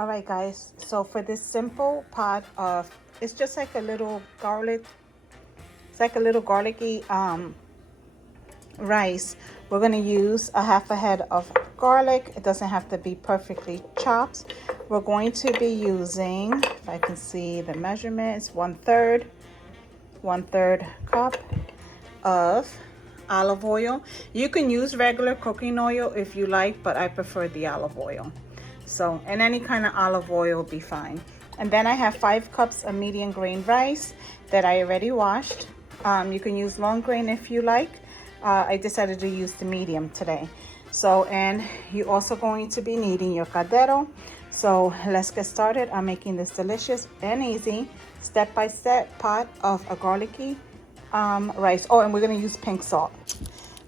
All right, guys, so for this simple pot of, it's just like a little garlic, it's like a little garlicky rice. We're going to use a half a head of garlic. It doesn't have to be perfectly chopped. We're going to be using, if I can see the measurements, one third cup of olive oil. You can use regular cooking oil if you like, but I prefer the olive oil. So, and any kind of olive oil will be fine. And then I have 5 cups of medium grain rice that I already washed. You can use long grain if you like. I decided to use the medium today. So, and you're also going to be needing your caldero. So let's get started on making this delicious and easy step-by-step pot of a garlicky rice. Oh, and we're going to use pink salt.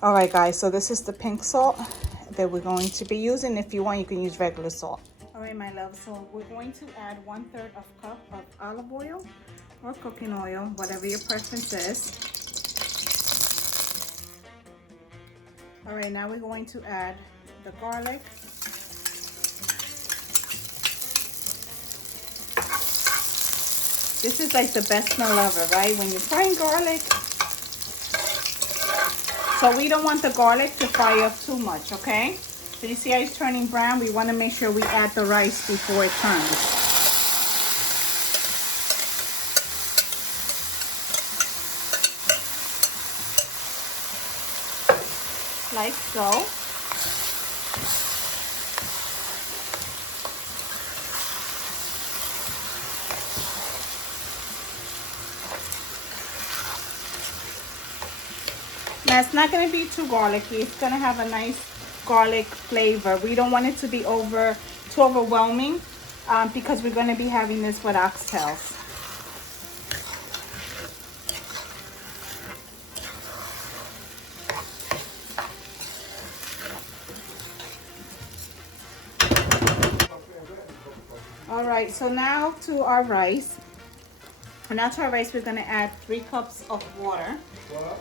All right, guys, so this is the pink salt that we're going to be using. If you want, you can use regular salt. All right, my love, so we're going to add 1/3 of a cup of olive oil or cooking oil, whatever your preference is. All right, now we're going to add the garlic. This is like the best smell ever, right? When you're frying garlic. So we don't want the garlic to fry up too much, okay? So you see how it's turning brown? We want to make sure we add the rice before it turns. Like so. Now it's not going to be too garlicky. It's going to have a nice garlic flavor. We don't want it to be too overwhelming because we're going to be having this with oxtails. All right, so now to our rice. Now to our rice, we're going to add 3 cups of water.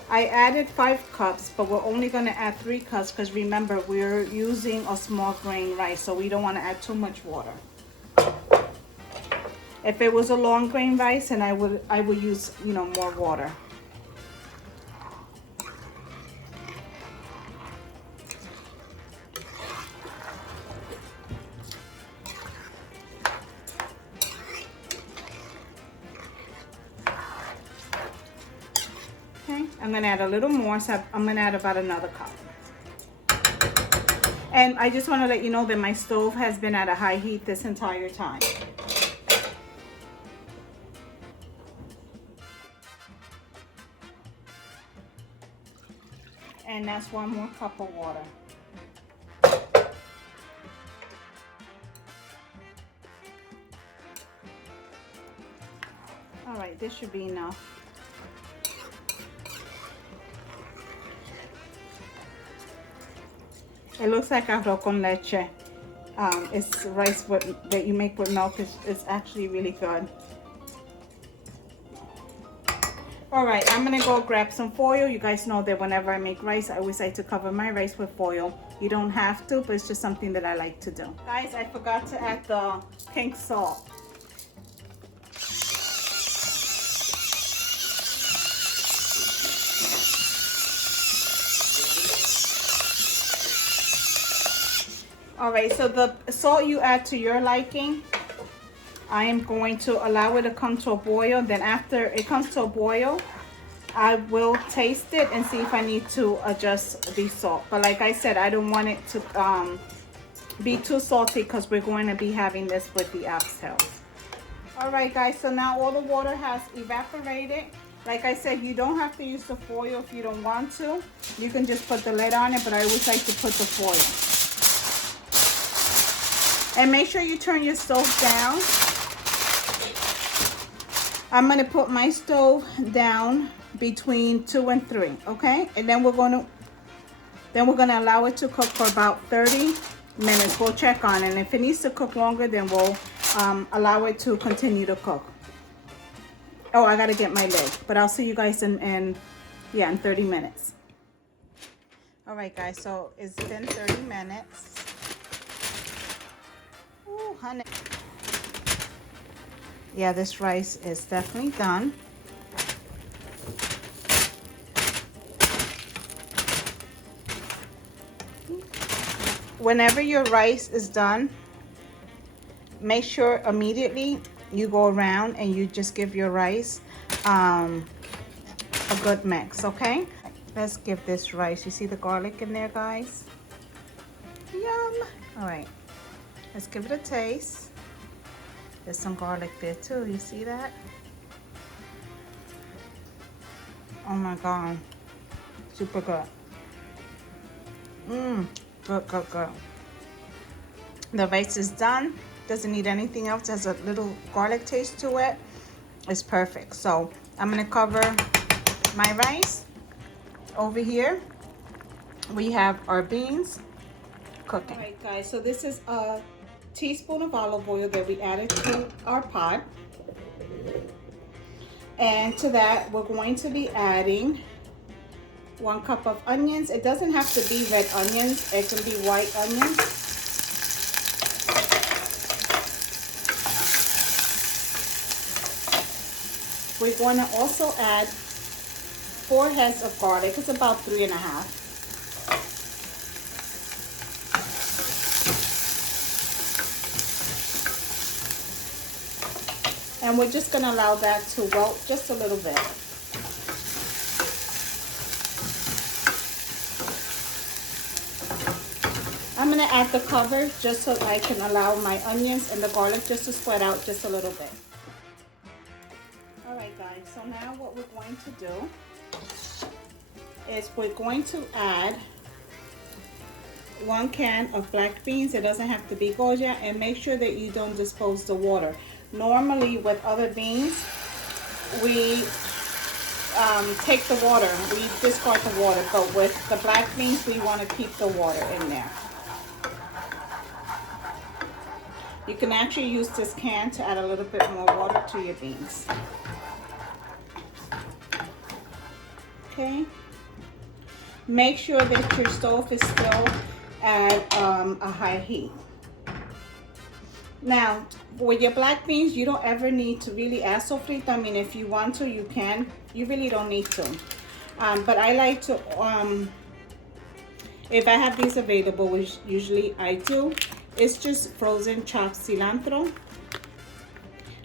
I added 5 cups, but we're only going to add 3 cups because remember, we're using a small grain rice, so we don't want to add too much water. If it was a long grain rice, then I would use, more water. I'm going to add a little more, so I'm going to add about another cup. And I just want to let you know that my stove has been at a high heat this entire time. And that's 1 more cup of water. All right, this should be enough. It looks like arroz con leche. It's rice that you make with milk. It's actually really good. All right, I'm gonna go grab some foil. You guys know that whenever I make rice, I always like to cover my rice with foil. You don't have to, but it's just something that I like to do. Guys, I forgot to add the pink salt. All right, so the salt you add to your liking. I am going to allow it to come to a boil. Then after it comes to a boil, I will taste it and see if I need to adjust the salt. But like I said, I don't want it to be too salty because we're going to be having this with the oxtails. All right, guys, so now all the water has evaporated. Like I said, you don't have to use the foil if you don't want to. You can just put the lid on it, but I always like to put the foil. And make sure you turn your stove down. I'm going to put my stove down between 2 and 3, okay? And then we're going to allow it to cook for about 30 minutes. We'll check on it. And if it needs to cook longer, then we'll allow it to continue to cook. Oh, I got to get my lid. But I'll see you guys in 30 minutes. All right, guys, so it's been 30 minutes. Ooh, honey. Yeah, this rice is definitely done. Whenever your rice is done, make sure immediately you go around and you just give your rice a good mix, okay? Let's give this rice, you see the garlic in there, guys? Yum. All right, let's give it a taste. There's some garlic there too, you see that? Oh my God, super good. Good, good, good. The rice is done. Doesn't need anything else. Has a little garlic taste to it. It's perfect. So I'm gonna cover my rice. Over here, we have our beans cooking. All right, guys, so this is a teaspoon of olive oil that we added to our pot. And to that, we're going to be adding 1 cup of onions. It doesn't have to be red onions. It can be white onions. We're going to also add 4 heads of garlic. It's about 3.5. And we're just going to allow that to wilt just a little bit. I'm going to add the cover just so I can allow my onions and the garlic just to spread out just a little bit. All right, guys, so now what we're going to do is we're going to add 1 can of black beans. It doesn't have to be Goya, and make sure that you don't dispose the water. Normally with other beans, we take the water, we discard the water, but with the black beans, we want to keep the water in there. You can actually use this can to add a little bit more water to your beans. Okay. Make sure that your stove is still at a high heat. Now, with your black beans, you don't ever need to really add sofrito. I mean, if you want to, you can. You really don't need to. But I like to, if I have these available, which usually I do, it's just frozen chopped cilantro.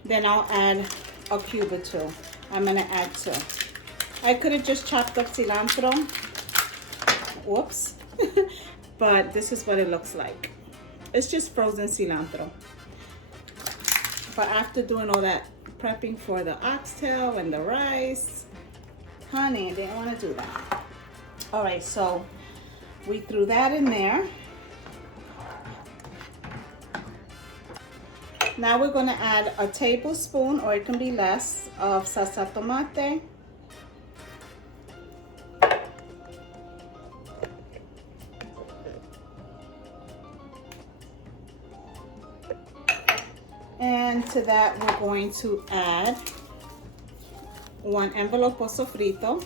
Then I'll add a cube or 2. I'm going to add 2. I could have just chopped up cilantro. Whoops. But this is what it looks like. It's just frozen cilantro. But after doing all that prepping for the oxtail and the rice, honey, I didn't want to do that. All right, so we threw that in there. Now we're going to add a tablespoon, or it can be less, of salsa tomate. And to that, we're going to add 1 envelope of sofrito.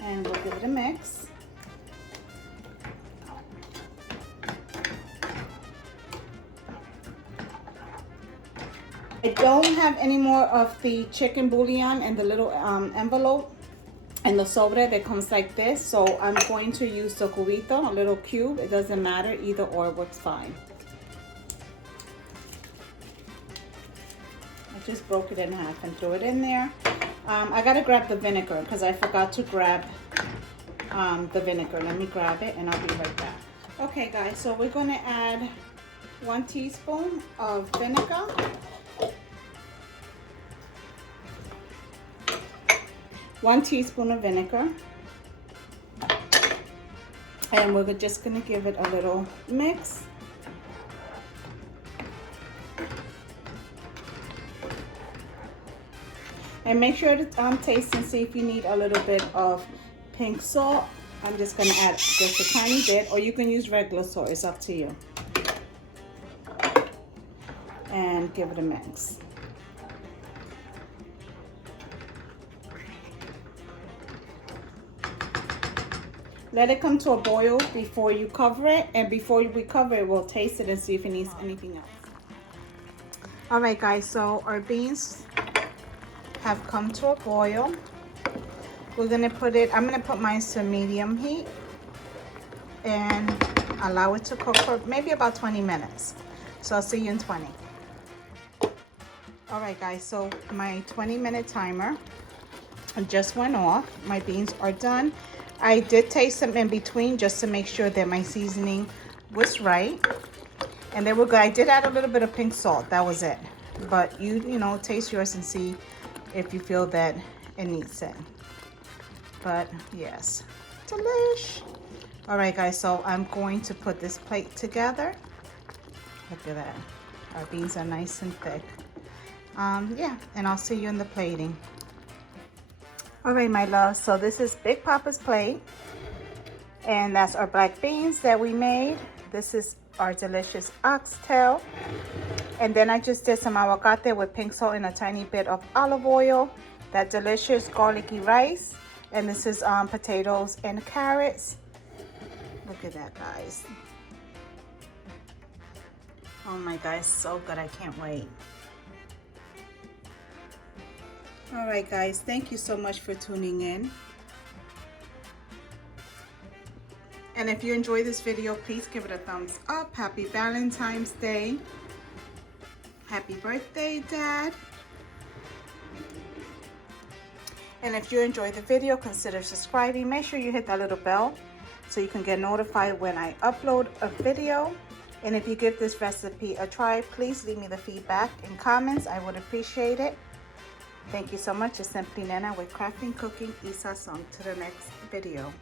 And we'll give it a mix. I don't have any more of the chicken bouillon in the little envelope and the sobre that comes like this, so I'm going to use the cubito, a little cube. It doesn't matter, either or works fine. I just broke it in half and threw it in there. I gotta grab the vinegar because I forgot to grab the vinegar. Let me grab it and I'll be right back. Okay guys, so we're gonna add 1 teaspoon of vinegar. One teaspoon of vinegar, and we're just going to give it a little mix. And make sure to taste and see if you need a little bit of pink salt. I'm just going to add just a tiny bit, or you can use regular salt. It's up to you. And give it a mix. Let it come to a boil before you cover it, and before we cover it, we'll taste it and see if it needs anything else. All right, guys, so our beans have come to a boil. We're gonna put it, I'm gonna put mine to medium heat and allow it to cook for maybe about 20 minutes. So I'll see you in 20. All right, guys, so my 20-minute timer just went off. My beans are done. I did taste them in between just to make sure that my seasoning was right. And they were good. I did add a little bit of pink salt. That was it. But you know, taste yours and see if you feel that it needs it. But yes, delish. All right, guys, so I'm going to put this plate together. Look at that. Our beans are nice and thick. Yeah, and I'll see you in the plating. All right, my love, so this is Big Papa's plate. And that's our black beans that we made. This is our delicious oxtail. And then I just did some aguacate with pink salt and a tiny bit of olive oil. That delicious garlicky rice. And this is potatoes and carrots. Look at that, guys. Oh my gosh, so good. I can't wait. All right, guys, thank you so much for tuning in. And if you enjoyed this video, please give it a thumbs up. Happy Valentine's Day. Happy birthday, Dad. And if you enjoyed the video, consider subscribing. Make sure you hit that little bell so you can get notified when I upload a video. And if you give this recipe a try, please leave me the feedback in comments. I would appreciate it. Thank you so much. It's Simply Nena with Crafting, Cooking, y Sazon. To the next video.